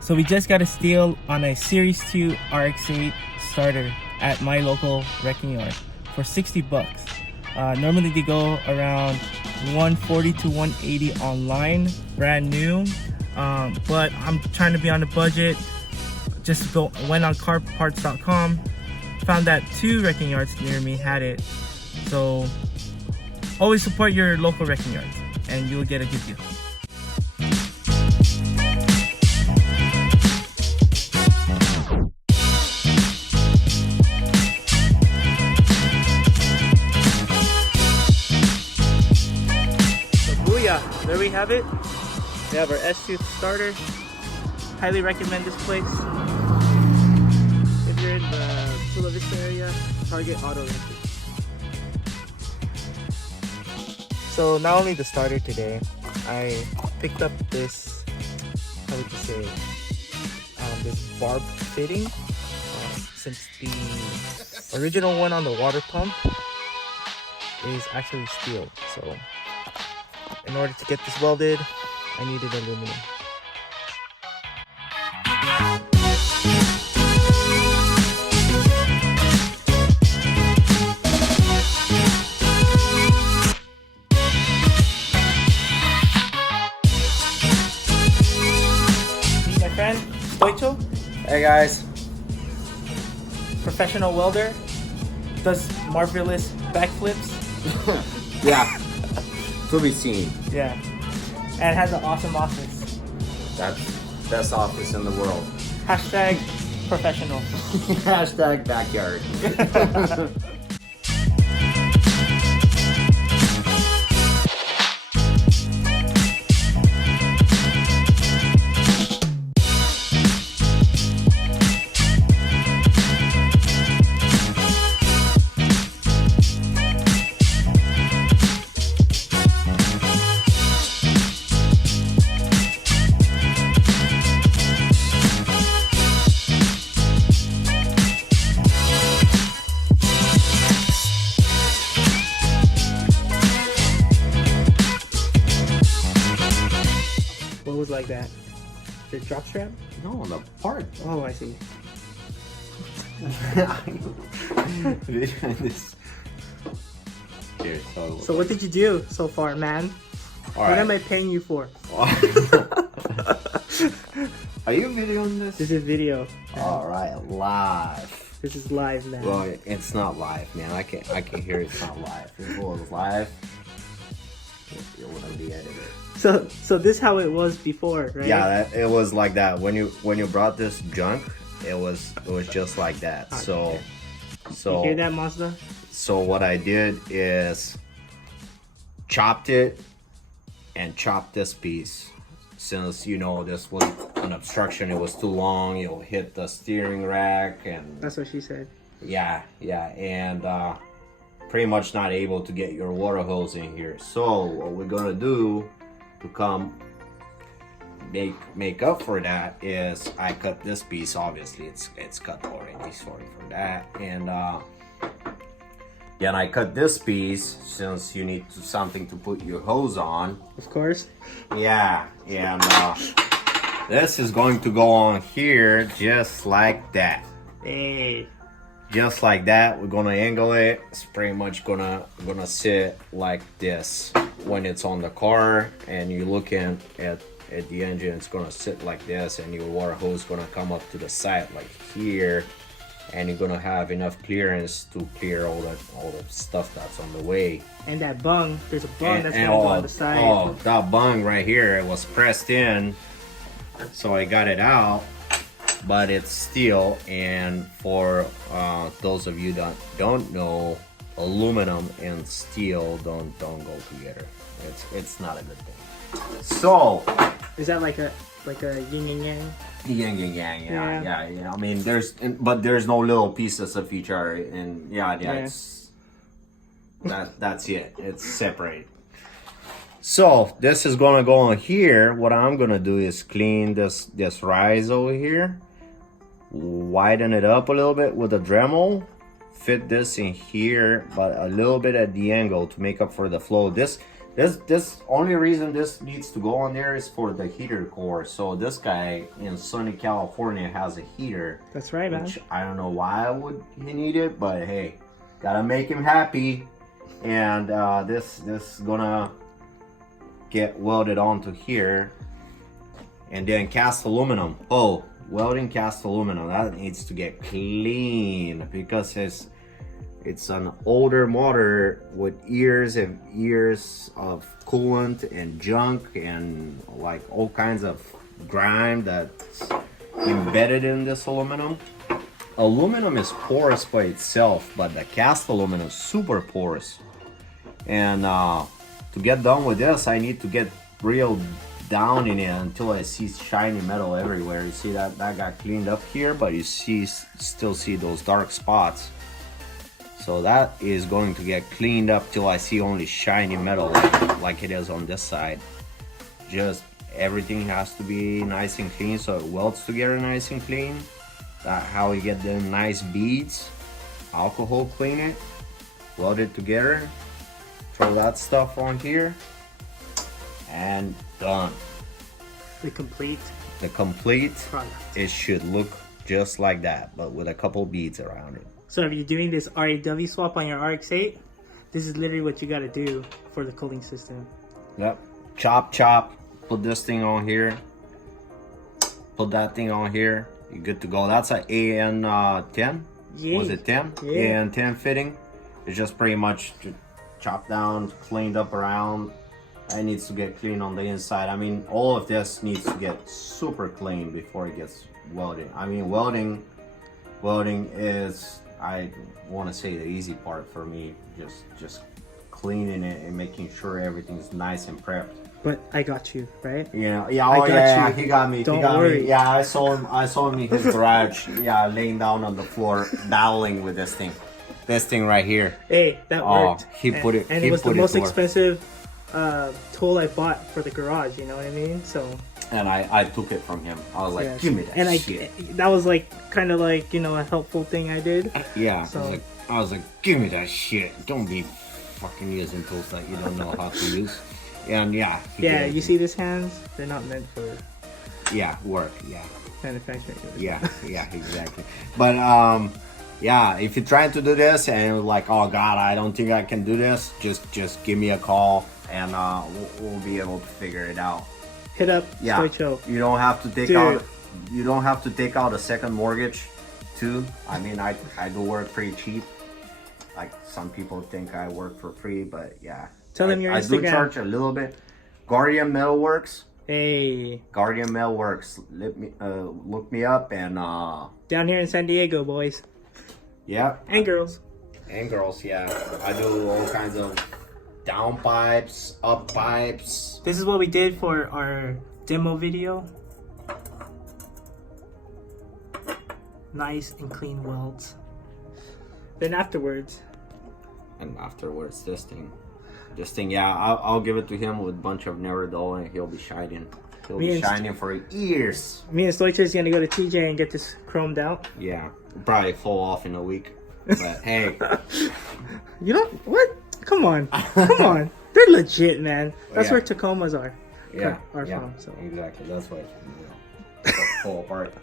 So we just got a steal on a Series 2 RX-8 starter at my local wrecking yard for 60 bucks. Normally they go around 140 to 180 online, brand new. But I'm trying to be on a budget. Just went on carparts.com, found that 2 wrecking yards near me had it. So always support your local wrecking yards and you'll get a good deal. There we have it. We have our S2 starter. Highly recommend this place. If you're in the Chula Vista area, Target Auto Rental. So not only the starter today, I picked up this, how would you say, this barb fitting. Since the original one on the water pump is actually steel, so in order to get this welded, I needed aluminum. Meet my friend, Stoicho. Hey guys. Professional welder. Does marvelous backflips. Yeah. To be seen. Yeah, and has an awesome office. That's best office in the world. Hashtag professional. Hashtag backyard. What was like that? The drop strap? No, the part. Oh, I see. This. Here, So what did you do so far, man? What am I paying you for? Are you videoing this? This is video. Alright, live. This is live, man. Well, it's not live, man. I can hear it's not live. If it was live, it wouldn't be edited. So this how it was before, right? Yeah, it was like that. When you brought this junk, it was just like that. Okay. You hear that, Mazda? So what I did is chopped it and chopped this piece. Since this was an obstruction, it was too long. It'll hit the steering rack, and That's what she said. yeah, and pretty much not able to get your water hose in here. So what we're gonna do to come make up for that is I cut this piece. Obviously it's cut already, sorry for that. And then I cut this piece since you need something to put your hose on. Of course. Yeah, and this is going to go on here just like that. Hey. Just like that. We're gonna angle it. It's pretty much gonna sit like this when it's on the car, and you're looking at the engine. It's gonna sit like this, and your water hose gonna come up to the side like here, and you're gonna have enough clearance to clear all the stuff that's on the way. And that bung, there's a bung that's gonna go on the side. Oh, that bung right here, it was pressed in, so I got it out. But it's steel, and for those of you that don't know, aluminum and steel don't go together. It's not a good thing. So is that like a yin and yang? Yin yang, yeah. I mean, there's no little pieces of each other, and it's that's it. It's separate. So this is gonna go on here. What I'm gonna do is clean this rise over here, widen it up a little bit with a Dremel, fit this in here, but a little bit at the angle to make up for the flow. This This only reason this needs to go on there is for the heater core. So this guy in sunny California has a heater. That's right, man. Which I don't know why would he need it, but hey, gotta make him happy. And this is gonna get welded onto here. And then cast aluminum. Oh, welding cast aluminum, that needs to get clean because it's an older motor with years and years of coolant and junk and like all kinds of grime that's embedded in this aluminum. Aluminum is porous by itself, but the cast aluminum is super porous. And to get done with this, I need to get real down in it until I see shiny metal everywhere. You see that got cleaned up here, but you still see those dark spots. So that is going to get cleaned up till I see only shiny metal like it is on this side. Just everything has to be nice and clean so it welds together nice and clean. That's how we get the nice beads. Alcohol clean it, weld it together, throw that stuff on here, and done. The complete product. It should look just like that, but with a couple beads around it. So if you're doing this REW swap on your RX-8, this is literally what you got to do for the cooling system. Yep. Chop, put this thing on here, put that thing on here, you're good to go. That's an AN10. Yeah. Was it 10? Yeah. AN10 fitting. It's just pretty much chopped down, cleaned up around. It needs to get clean on the inside. I mean, all of this needs to get super clean before it gets welded. I mean, welding is, I want to say, the easy part for me. Just cleaning it and making sure everything's nice and prepped. But I got you, right? Yeah, yeah. He got me. Don't worry. Yeah, I saw him in his garage. Yeah, laying down on the floor, battling with this thing. This thing right here. Hey, that worked. He put it. And it was the most expensive tool I bought for the garage. You know what I mean? So. And I took it from him. I was like, give me that shit. That was like kind of like, you know, a helpful thing I did. Yeah. So I was like, give me that shit. Don't be fucking using tools that you don't know how to use. And yeah. Yeah, you see these hands? They're not meant for. Yeah, work. Yeah. Manufacturing. Yeah, exactly. But yeah, if you're trying to do this and you're like, oh god, I don't think I can do this, just give me a call and we'll be able to figure it out. Hit up Yeah. Stoicho. You don't have to take out. You don't have to take out a second mortgage, too. I mean, I do work pretty cheap. Like some people think I work for free, but yeah. Tell them your Instagram. I do charge a little bit. Guardian Metalworks. Hey. Guardian Metalworks. Look me up and down here in San Diego, boys. Yeah. And girls. And girls, yeah. I do all kinds of down pipes, up pipes. This is what we did for our demo video. Nice and clean welds. Then afterwards. And afterwards, this thing, yeah, I'll give it to him with a bunch of Neverdull and he'll be shining. He'll be shining for years. Me and Stoicho is gonna go to TJ and get this chromed out. Yeah, probably fall off in a week. But hey. You know what? Come on. They're legit, man. That's where Tacomas are. Yeah, from. So exactly. That's why fall apart.